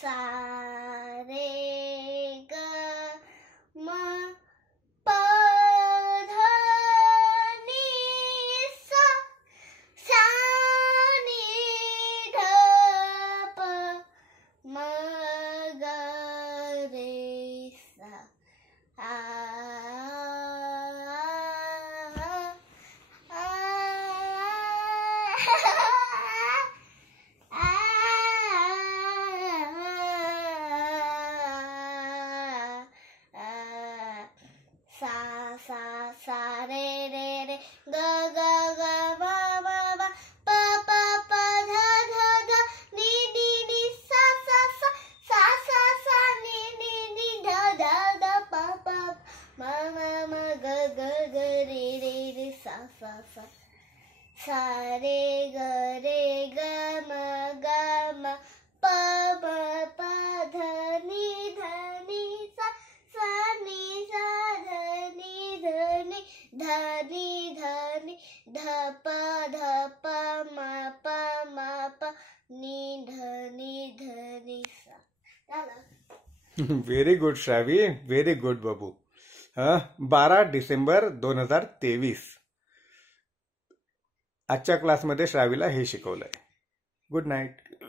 सा रे ग म प ध नि सा सा नि ध प म ग रे सा आ सा सा सा रे रे रे ग ग ग म म म प प प ध ध ध नि नि नि सा सा सा सा सा सा नि नि नि ध ध ध प प म म म ग ग ग रे रे रे सा सा सा सा रे ग म ग म प प प ध नि सा सा नि सा ध नि ध नि ध प म प नि ध नि सा. झालं. व्हेरी गुड श्रावी, व्हेरी गुड बाबू. 12 डिसेंबर 2023 आजच्या क्लासमध्ये श्रावीला हे शिकवलंय. Good night.